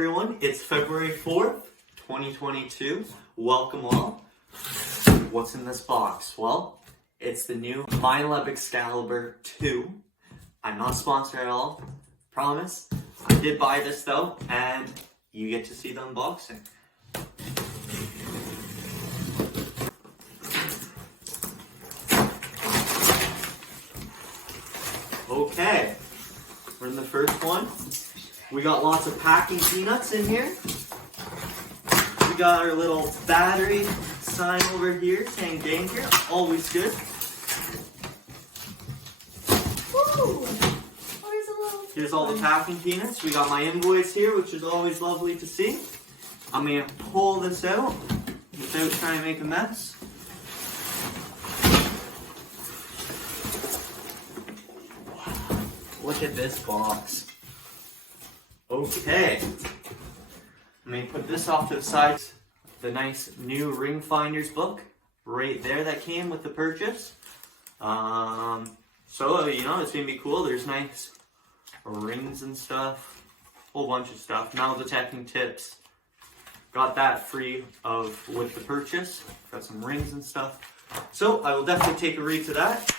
everyone, it's February 4th, 2022. Welcome all. What's in this box? Well, it's the new Mine-lab Excalibur11. I'm not sponsored at all, promise. I did buy this though, and you get to see the unboxing. Okay, we're in the first one. We got lots of packing peanuts in here. We got our little battery sign over here saying danger, always good. Woo! Here's all the packing peanuts. We got my invoice here, which is always lovely to see. I'm going to pull this out without trying to make a mess. Look at this box. Okay. I'm going to put this off to the side. The nice new ring finders book right there that came with the purchase. So, you know, it's going to be cool. There's nice rings and stuff. Whole bunch of stuff. Metal detecting tips. Got that free with the purchase. Got some rings and stuff. So, I will definitely take a read to that.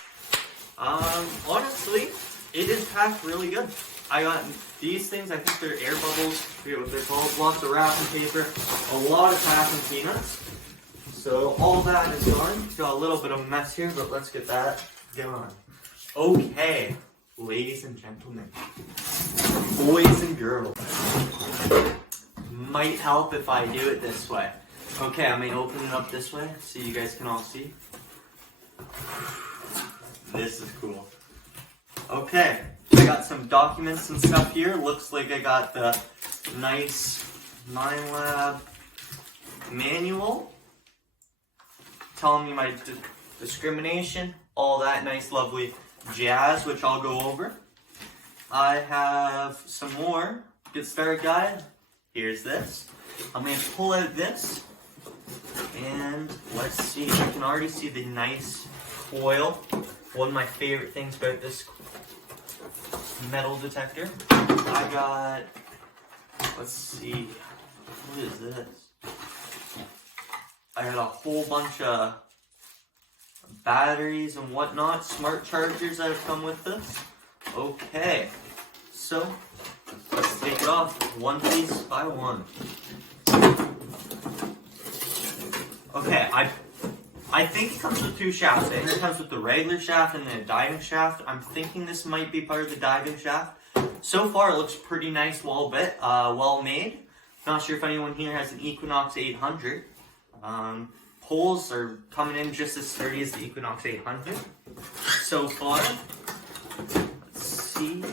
Honestly, it is packed really good. I got these things, I think they're air bubbles, I forget what they're called, lots of wrapping paper, a lot of packing peanuts. So all that is gone. Got a little bit of a mess here, but let's get that going. Okay, ladies and gentlemen, boys and girls, might help if I do it this way. Okay, I'm going to open it up this way so you guys can all see. This is cool. Okay, I got some documents and stuff here. Looks like I got the nice Mine-lab manual telling me my discrimination, all that nice lovely jazz, which I'll go over. I have some more Get Started Guide. Here's this. I'm going to pull out this and let's see. I can already see the nice foil. One of my favorite things about this metal detector. I got, let's see, what is this? I got a whole bunch of batteries and whatnot, smart chargers that have come with this. Okay, so let's take it off one piece by one. Okay, I think it comes with two shafts. I think it comes with the regular shaft and then a diving shaft. I'm thinking this might be part of the diving shaft. So far, it looks pretty nice, well made. Not sure if anyone here has an Equinox 800. Poles are coming in just as sturdy as the Equinox 800. So far, let's see.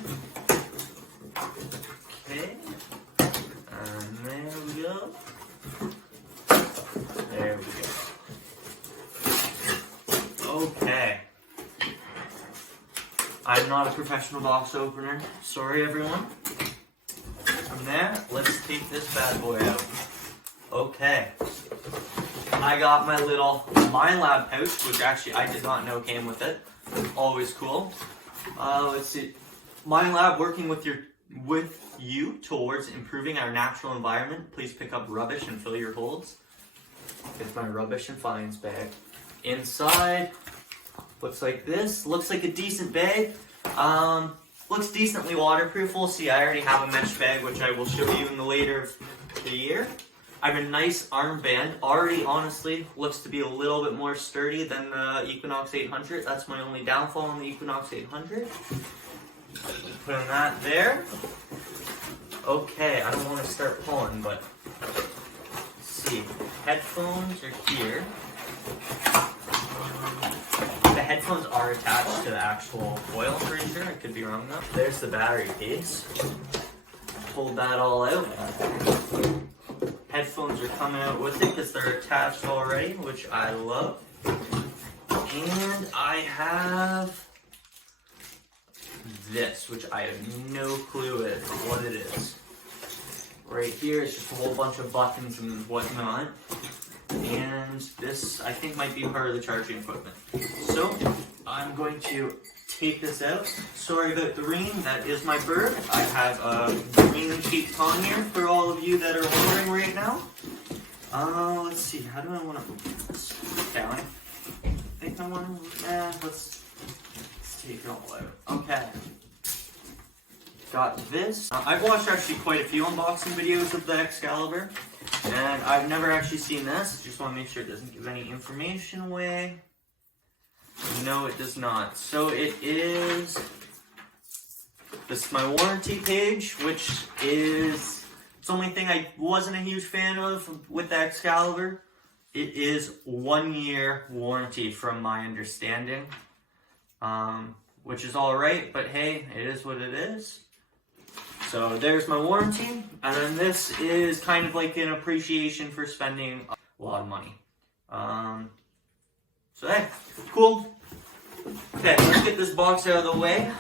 Okay, and there we go. There we go. Okay. I'm not a professional box opener. Sorry, everyone. From there, let's take this bad boy out. Okay. I got my little Mine-lab pouch, which actually I did not know came with it. Always cool. Let's see. Mine-lab working with you towards improving our natural environment. Please pick up rubbish and fill your holes. It's my rubbish and finds bag. Inside, looks like this. Looks like a decent bag. Looks decently waterproof. We'll see. I already have a mesh bag, which I will show you in the later of the year. I have a nice armband. Already, honestly, looks to be a little bit more sturdy than the Equinox 800. That's my only downfall on the Equinox 800. Putting that there. Okay, I don't want to start pulling, but let's see. Headphones are here. The headphones are attached to the actual foil, I'm pretty sure. I could be wrong though. There's the battery case. Pulled that all out. Headphones are coming out with it because they're attached already, which I love. And I have this, which I have no clue what it is. Right here is just a whole bunch of buttons and whatnot. And this, I think, might be part of the charging equipment. So, I'm going to take this out. Sorry about the rain, that is my bird. I have a green cheek on here for all of you that are wondering right now. Let's see, how do I want to open this? Down. I think I want to, let's take it all out. Okay. Got this. I've watched actually quite a few unboxing videos of the Excalibur, and I've never actually seen this. Just want to make sure it doesn't give any information away. No, it does not. So it is, this is my warranty page, which is, it's the only thing I wasn't a huge fan of with the Excalibur. It is 1 year warranty from my understanding, which is alright, but hey, it is what it is. So there's my warranty, and then this is kind of like an appreciation for spending a lot of money. So hey, cool. Okay, let's get this box out of the way.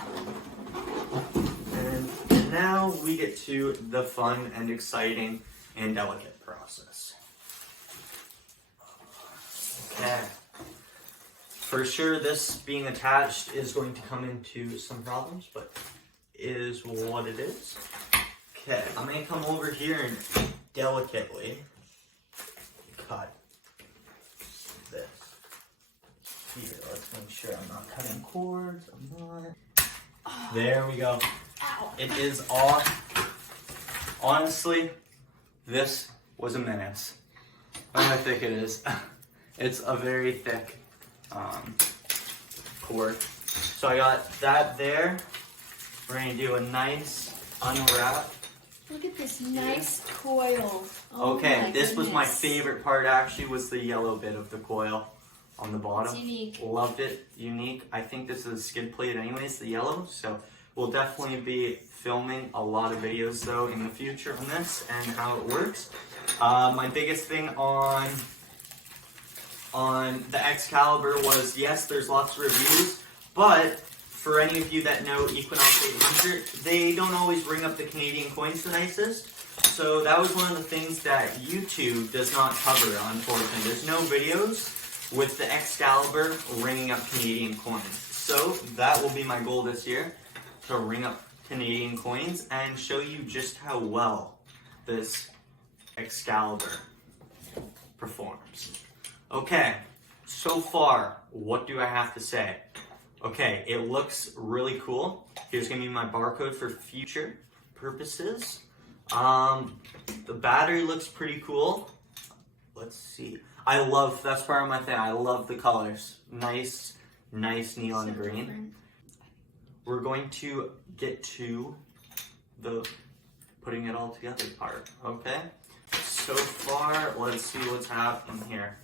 And now we get to the fun and exciting and delicate process. Okay. For sure, this being attached is going to come into some problems, but is what it is. Okay, I'm going to come over here and delicately cut this. Here, let's make sure I'm not cutting cords. I'm not. Oh, there we go. Ow. It is off. Honestly, this was a menace. Look how thick it is. It's a very thick cord. So I got that there. We're going to do a nice unwrap. Look at this nice coil. Oh, okay, this was my favorite part actually, was the yellow bit of the coil on the bottom. It's unique. Loved it. Unique. I think this is a skid plate anyways, the yellow. So we'll definitely be filming a lot of videos though in the future on this and how it works. My biggest thing on the Excalibur was, yes, there's lots of reviews, but for any of you that know Equinox 800, they don't always ring up the Canadian coins the nicest. So that was one of the things that YouTube does not cover, unfortunately. There's no videos with the Excalibur ringing up Canadian coins. So that will be my goal this year, to ring up Canadian coins and show you just how well this Excalibur performs. Okay, so far, what do I have to say? Okay, it looks really cool. Here's going to be my barcode for future purposes. The battery looks pretty cool. Let's see. That's part of my thing. I love the colors. Nice neon So green. different. We're going to get to the putting it all together part, okay? So far, let's see what's happening here.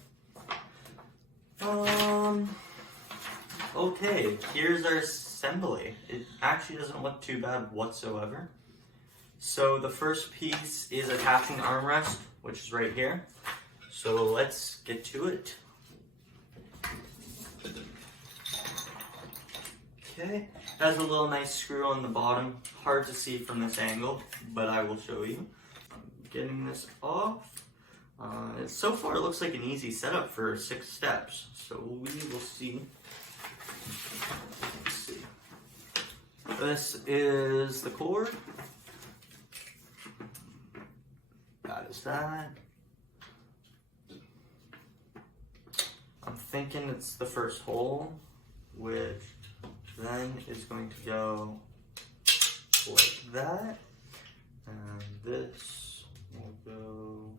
Okay, here's our assembly. It actually doesn't look too bad whatsoever. So the first piece is attaching the armrest, which is right here. So let's get to it. Okay, has a little nice screw on the bottom. Hard to see from this angle, but I will show you. I'm getting this off. So far it looks like an easy setup for 6 steps. So we will see. Let's see. This is the cord. That is that. I'm thinking it's the first hole, which then is going to go like that. And this will go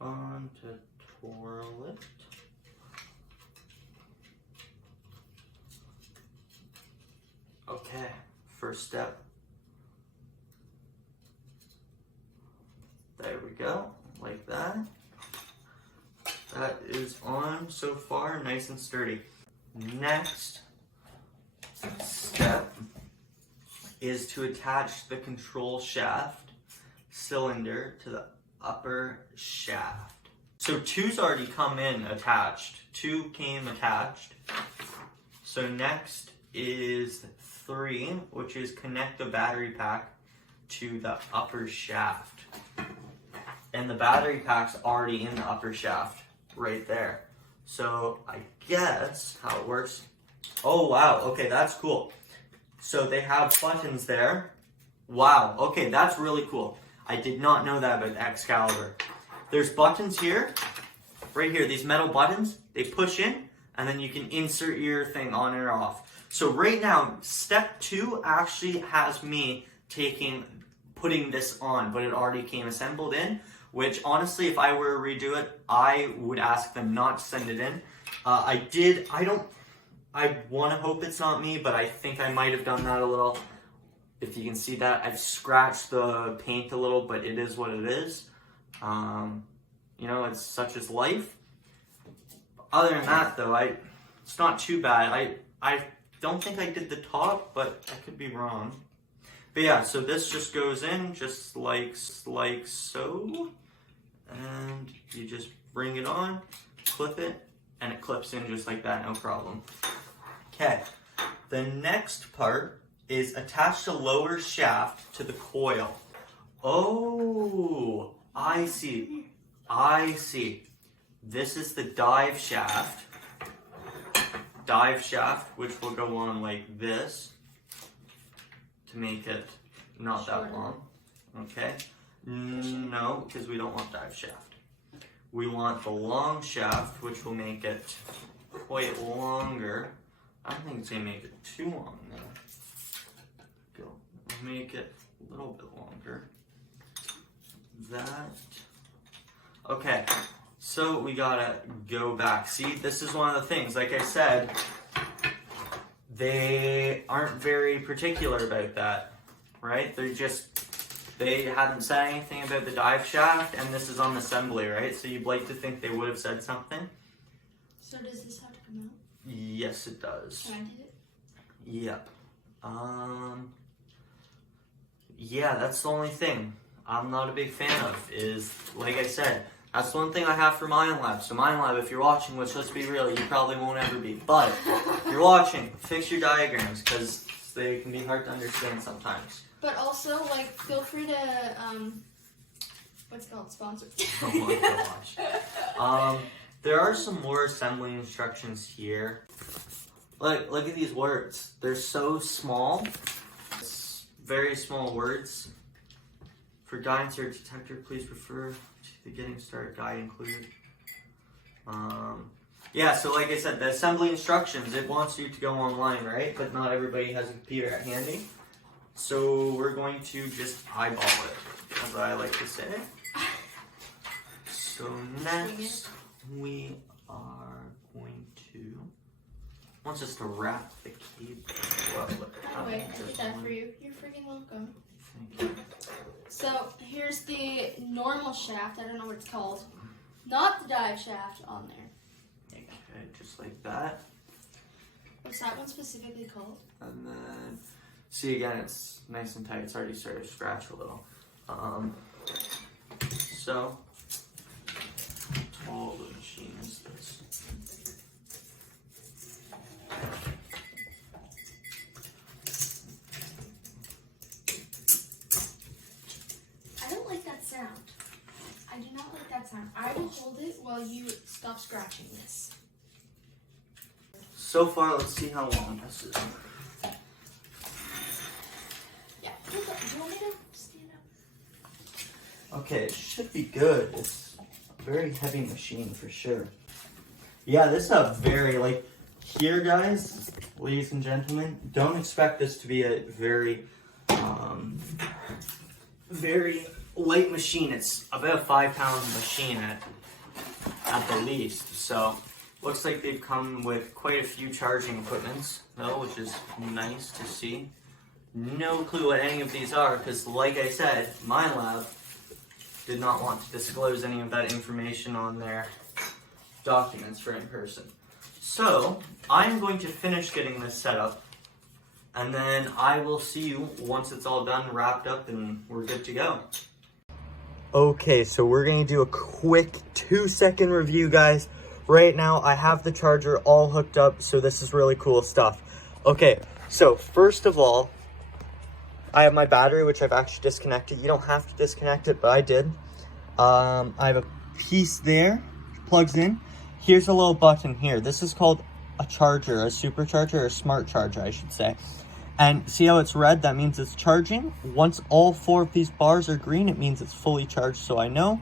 on to twirl it. Okay, first step. There we go, like that. That is on so far, nice and sturdy. Next step is to attach the control shaft cylinder to the upper shaft. So 2's already come in attached. 2 came attached. So next is 3, which is connect the battery pack to the upper shaft. And the battery pack's already in the upper shaft right there. So I guess how it works Oh, wow. Okay, that's cool. So they have buttons there. Wow. Okay, that's really cool. I did not know that about the Excalibur. There's buttons here. Right here, these metal buttons. They push in, and then you can insert your thing on or off. So right now, step 2 actually has me putting this on, but it already came assembled in, which honestly, if I were to redo it, I would ask them not to send it in. I want to hope it's not me, but I think I might have done that a little. If you can see that, I've scratched the paint a little, but it is what it is. You know, it's such as life. Other than that, though, it's not too bad. I don't think I did the top, but I could be wrong. But yeah, so this just goes in just like so, and you just bring it on, clip it, and it clips in just like that, no problem. Okay, the next part is attach the lower shaft to the coil. Oh, I see. This is the dive shaft, which will go on like this to make it not that long. Okay, no, because we don't want dive shaft. We want the long shaft, which will make it quite longer. I don't think it's gonna make it too long though. Make it a little bit longer. That. Okay, so we gotta go back. See, this is one of the things, like I said, they aren't very particular about that, right? They haven't said anything about the dive shaft, and this is on assembly, right? So you'd like to think they would have said something. So does this have to come out? Yes, it does. Can I do it? Yep. Yeah, that's the only thing I'm not a big fan of is, like I said, that's one thing I have for Mine-lab. So Mine-lab, if you're watching, which let's be real, you probably won't ever be, but if you're watching, fix your diagrams because they can be hard to understand sometimes. But also, like, feel free to, what's it called, sponsor. Oh my gosh. There are some more assembly instructions here. Look at these words. They're so small. It's very small words. For guidance or detector, please refer to the getting started guide included. Yeah, so like I said, the assembly instructions, it wants you to go online, right? But not everybody has a computer at handy. So we're going to just eyeball it, as I like to say. So next, we are going to, wants us to wrap the cable. Well, By the way, I did that for you. You're freaking welcome. Thank you. So here's the normal shaft. I don't know what it's called. Not the dive shaft on there. Okay, just like that. What's that one specifically called? And then, see again, it's nice and tight. It's already started to scratch a little. So, how tall the machine is this? I don't like that sound. I do not like that sound. I will hold it while you stop scratching this. So far, let's see how long this is. Yeah. Do you want me to stand up? Okay, it should be good. It's a very heavy machine for sure. Yeah, this is a very, like, here guys, ladies and gentlemen, don't expect this to be a very, very light machine. It's about a 5-pound machine at the least. So, looks like they've come with quite a few charging equipments, though, which is nice to see. No clue what any of these are, because like I said, Mine-lab did not want to disclose any of that information on their documents for in person. So, I'm going to finish getting this set up, and then I will see you once it's all done, wrapped up, and we're good to go. Okay, so we're going to do a quick 2-second review, guys. Right now, I have the charger all hooked up, so this is really cool stuff. Okay, so first of all, I have my battery, which I've actually disconnected. You don't have to disconnect it, but I did. I have a piece there, plugs in. Here's a little button here. This is called a charger, a supercharger, or a smart charger, I should say. And see how it's red? That means it's charging. Once all 4 of these bars are green, it means it's fully charged, so I know.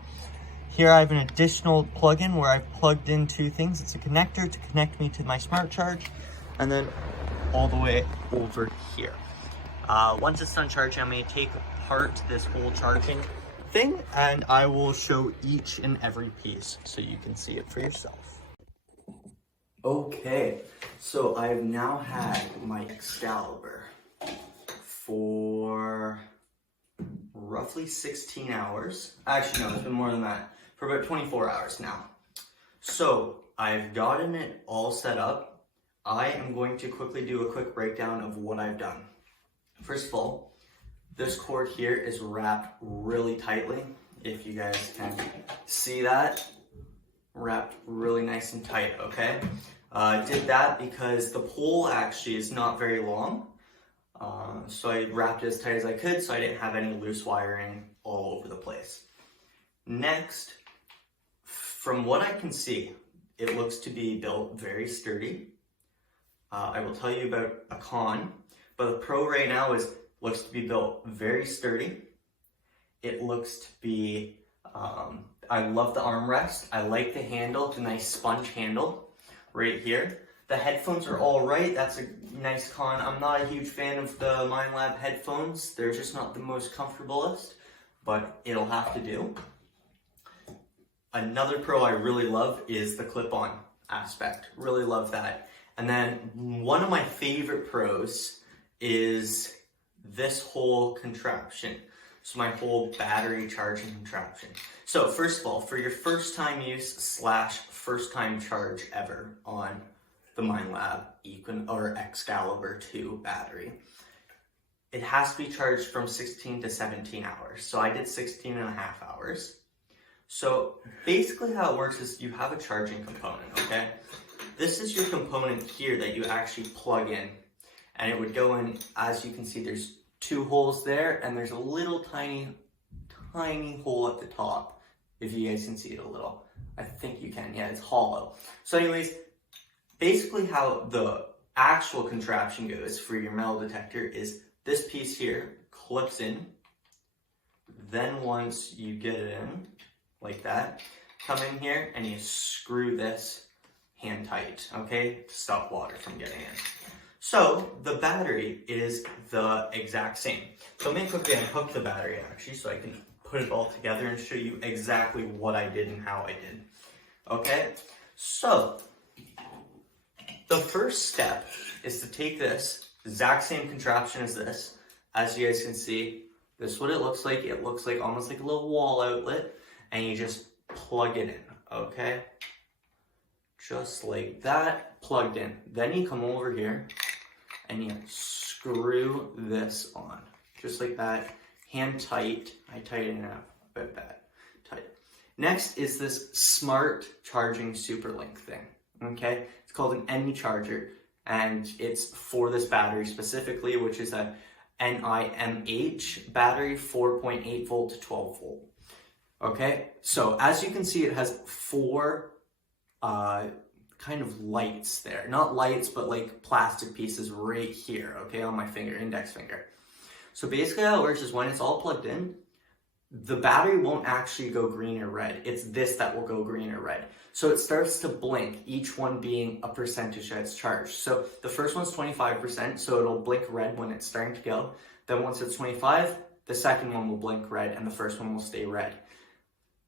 Here I have an additional plug-in where I've plugged in 2 things. It's a connector to connect me to my smart charge, and then all the way over here. Once it's done charging, I'm going to take apart this whole charging thing, and I will show each and every piece so you can see it for yourself. Okay, so I've now had my Excalibur for roughly 16 hours. Actually, no, it's been more than that. For about 24 hours now. So I've gotten it all set up. I am going to quickly do a quick breakdown of what I've done. First of all, this cord here is wrapped really tightly. If you guys can see that, wrapped really nice and tight, okay? I did that because the pole actually is not very long. So I wrapped it as tight as I could so I didn't have any loose wiring all over the place. Next, from what I can see, it looks to be built very sturdy. I will tell you about a con, but the pro right now is looks to be built very sturdy. It looks to be, I love the armrest. I like the handle, it's a nice sponge handle right here. The headphones are all right. That's a nice con. I'm not a huge fan of the Mine-lab headphones. They're just not the most comfortablest, but it'll have to do. Another pro I really love is the clip-on aspect. Really love that. And then one of my favorite pros is this whole contraption. So my whole battery charging contraption. So first of all, for your first time use / first time charge ever on the Mine-lab Excalibur11 battery, it has to be charged from 16 to 17 hours. So I did 16 and a half hours. So basically how it works is you have a charging component, okay? This is your component here that you actually plug in. And it would go in, as you can see, there's 2 holes there, and there's a little tiny hole at the top. If you guys can see it a little. I think you can, yeah, it's hollow. So anyways, basically how the actual contraption goes for your metal detector is this piece here clips in. Then once you get it in, like that, come in here and you screw this hand tight, okay, to stop water from getting in. So the battery is the exact same. So I'm going to quickly unhook the battery actually so I can put it all together and show you exactly what I did and how I did. Okay, so the first step is to take this exact same contraption as this. As you guys can see, this is what it looks like. It looks like almost like a little wall outlet, and you just plug it in, okay? Just like that, plugged in. Then you come over here and you screw this on, just like that, hand tight. I tighten it up about that, tight. Next is this smart charging superlink thing, okay? It's called an NE charger, and it's for this battery specifically, which is a NIMH battery, 4.8 volt to 12 volt. Okay, so as you can see, it has 4 kind of lights there. Not lights, but like plastic pieces right here, okay, on my finger, index finger. So basically how it works is when it's all plugged in, the battery won't actually go green or red. It's this that will go green or red. So it starts to blink, each one being a percentage that's charged. So the first one's 25%, so it'll blink red when it's starting to go. Then once it's 25, the second one will blink red and the first one will stay red.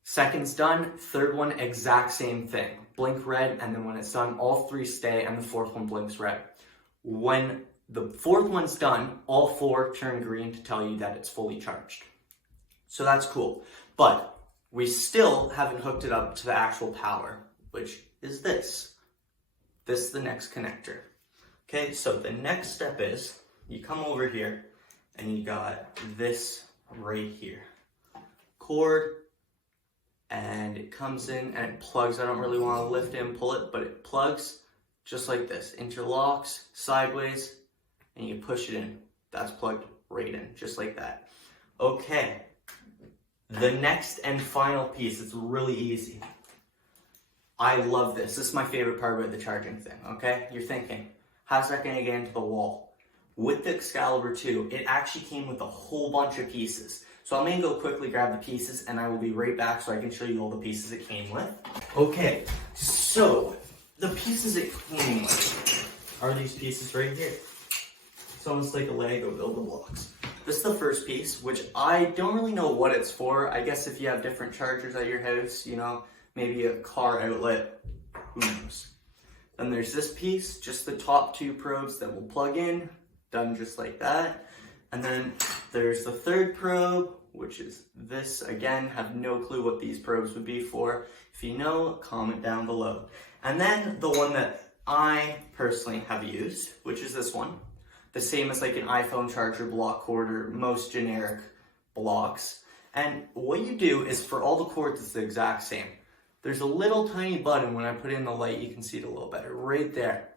Second's done, third one, exact same thing. Blink red, and then when it's done, all 3 stay and the 4th one blinks red. When the 4th one's done, all 4 turn green to tell you that it's fully charged. So that's cool. But we still haven't hooked it up to the actual power, which is this. This is the next connector. Okay, so the next step is you come over here and you got this right here. Cord, and it comes in and it plugs. I don't really want to lift it and pull it, but it plugs just like this. Interlocks sideways and you push it in. That's plugged right in, just like that. Okay. The next and final piece, it's really easy. I love this. This is my favorite part about the charging thing, okay? You're thinking, how's that gonna get into the wall? With the Excalibur 2, it actually came with a whole bunch of pieces. So I'm gonna go quickly grab the pieces and I will be right back so I can show you all the pieces it came with. Okay, so the pieces it came with are these pieces right here. It's almost like a Lego building blocks. This is the first piece, which I don't really know what it's for. I guess if you have different chargers at your house, you know, maybe a car outlet, who knows. Then there's this piece, just the top 2 probes that will plug in, done just like that. And then there's the third probe, which is this. Again, have no clue what these probes would be for. If you know, comment down below. And then the one that I personally have used, which is this one. The same as like an iPhone charger block cord or most generic blocks. And what you do is for all the cords, it's the exact same. There's a little tiny button. When I put in the light, you can see it a little better right there.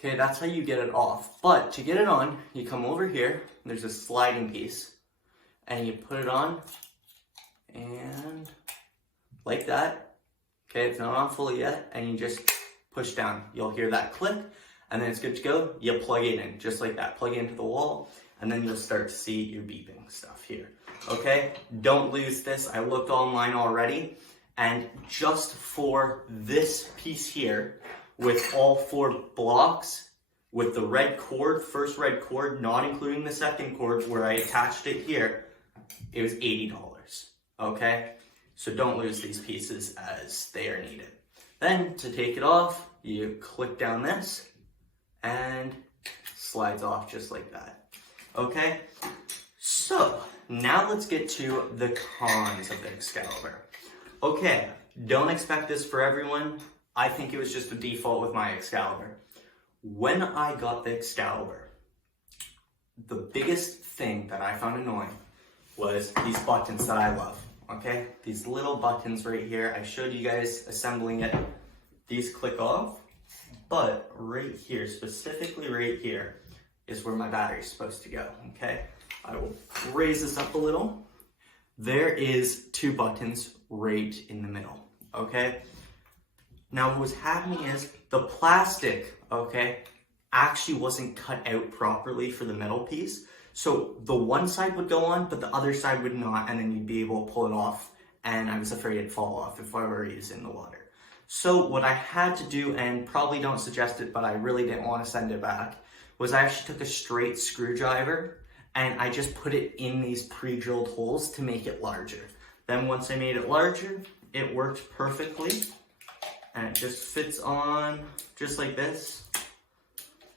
Okay, that's how you get it off. But to get it on, you come over here, and there's a sliding piece, and you put it on, and like that. Okay, it's not on fully yet, and you just push down. You'll hear that click, and then it's good to go. You plug it in, just like that. Plug it into the wall, and then you'll start to see your beeping stuff here. Okay, don't lose this. I looked online already, and just for this piece here, with all 4 blocks, with the red cord, first red cord, not including the second cord where I attached it here, it was $80, okay? So don't lose these pieces as they are needed. Then to take it off, you click down this and slides off just like that, okay? So now let's get to the cons of the Excalibur. Okay, don't expect this for everyone. I think it was just a default with my Excalibur. When I got the Excalibur, the biggest thing that I found annoying was these buttons that I love, okay? These little buttons right here. I showed you guys assembling it. These click off, but right here, specifically right here, is where my battery is supposed to go, okay? I will raise this up a little. There is 2 buttons right in the middle, okay? Now what was happening is the plastic, okay, actually wasn't cut out properly for the middle piece. So the one side would go on, but the other side would not, and then you'd be able to pull it off, and I was afraid it'd fall off if I were using the water. So what I had to do, and probably don't suggest it, but I really didn't want to send it back, was I actually took a straight screwdriver, and I just put it in these pre-drilled holes to make it larger. Then once I made it larger, it worked perfectly. And it just fits on just like this,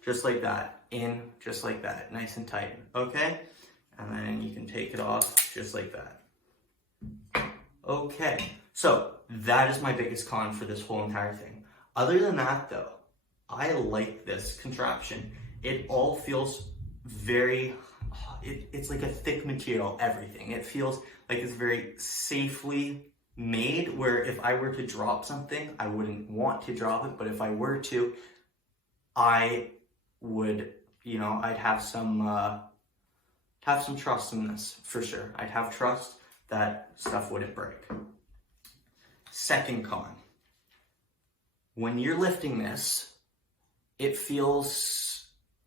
just like that, in just like that, nice and tight, okay? And then you can take it off just like that. Okay, so that is my biggest con for this whole entire thing. Other than that though, I like this contraption. It all feels very, it's like a thick material, everything. It feels like it's very safely made, where if I were to drop something, I wouldn't want to drop it, but if I were to, I would, you know, I'd have some trust in this, for sure. I'd have trust that stuff wouldn't break. Second con, when you're lifting this, it feels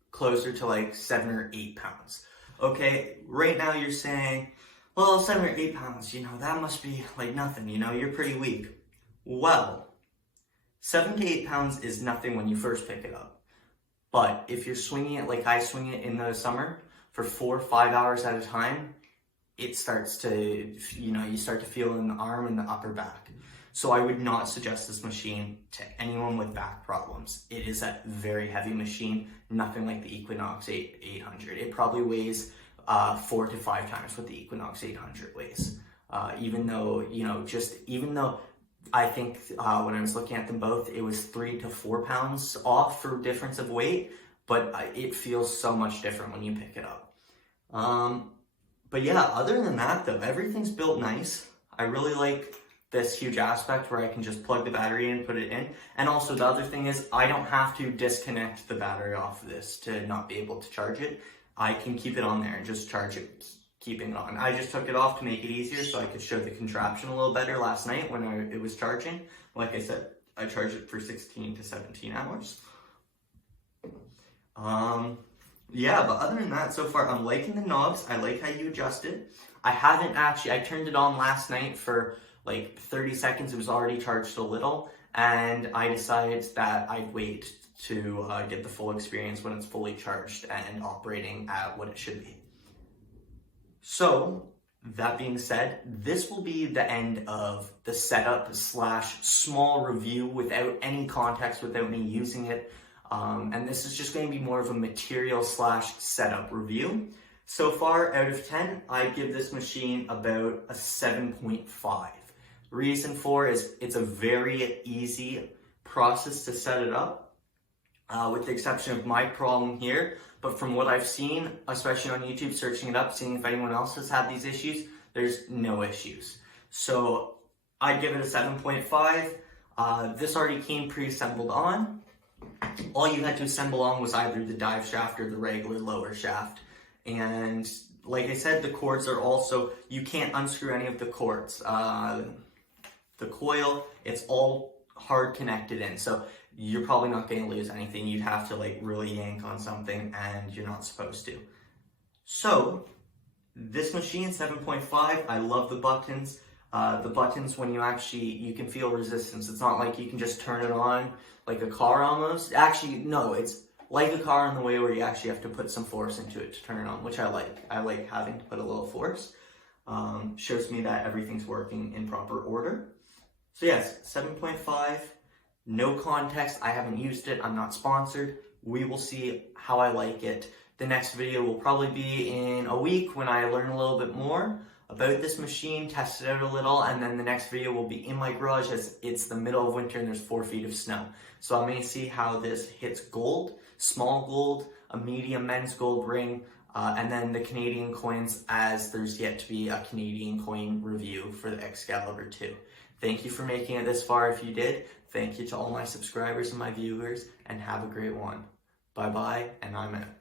closer to like 7 or 8 pounds. Okay, right now you're saying, well, 7 or 8 pounds, you know, that must be like nothing, you know, you're pretty weak. Well, 7 to 8 pounds is nothing when you first pick it up. But if you're swinging it like I swing it in the summer for 4 or 5 hours at a time, it starts to, you know, you start to feel it in the arm and the upper back. So I would not suggest this machine to anyone with back problems. It is a very heavy machine, nothing like the Equinox 800. It probably weighs 4 to 5 times what the Equinox 800 weighs. Even though I think when I was looking at them both, it was 3 to 4 pounds off for difference of weight, but it feels so much different when you pick it up. But yeah, other than that though, everything's built nice. I really like this huge aspect where I can just plug the battery in, put it in. And also the other thing is I don't have to disconnect the battery off of this to not be able to charge it. I can keep it on there and just charge it, keeping it on. I just took it off to make it easier so I could show the contraption a little better last night when it was charging. Like I said, I charge it for 16 to 17 hours. Yeah, but other than that, so far, I'm liking the knobs. I like how you adjust it. I turned it on last night for like 30 seconds. It was already charged a little, and I decided that I'd wait to get the full experience when it's fully charged and operating at what it should be. So, that being said, this will be the end of the setup / small review without any context, without me using it. And this is just going to be more of a material / setup review. So far, out of 10, I'd give this machine about a 7.5. Reason for is it's a very easy process to set it up, with the exception of my problem here. But from what I've seen, especially on YouTube, searching it up, seeing if anyone else has had these issues, there's no issues. So I'd give it a 7.5. This already came pre-assembled on. All you had to assemble on was either the dive shaft or the regular lower shaft. And like I said, the cords are also, you can't unscrew any of the cords. The coil, it's all hard connected in. So you're probably not going to lose anything. You'd have to like really yank on something, and you're not supposed to. So this machine, 7.5, I love the buttons. The buttons, when you can feel resistance. It's not like you can just turn it on like a car almost. Actually, no, it's like a car in the way where you actually have to put some force into it to turn it on, which I like. I like having to put a little force. Shows me that everything's working in proper order. So yes, 7.5. No context, I haven't used it, I'm not sponsored. We will see how I like it. The next video will probably be in a week when I learn a little bit more about this machine, test it out a little, and then the next video will be in my garage as it's the middle of winter and there's 4 feet of snow. So I'm going to see how this hits gold, small gold, a medium men's gold ring, and then the Canadian coins, as there's yet to be a Canadian coin review for the Excalibur 2. Thank you for making it this far if you did. Thank you to all my subscribers and my viewers, and have a great one. Bye-bye, and I'm out.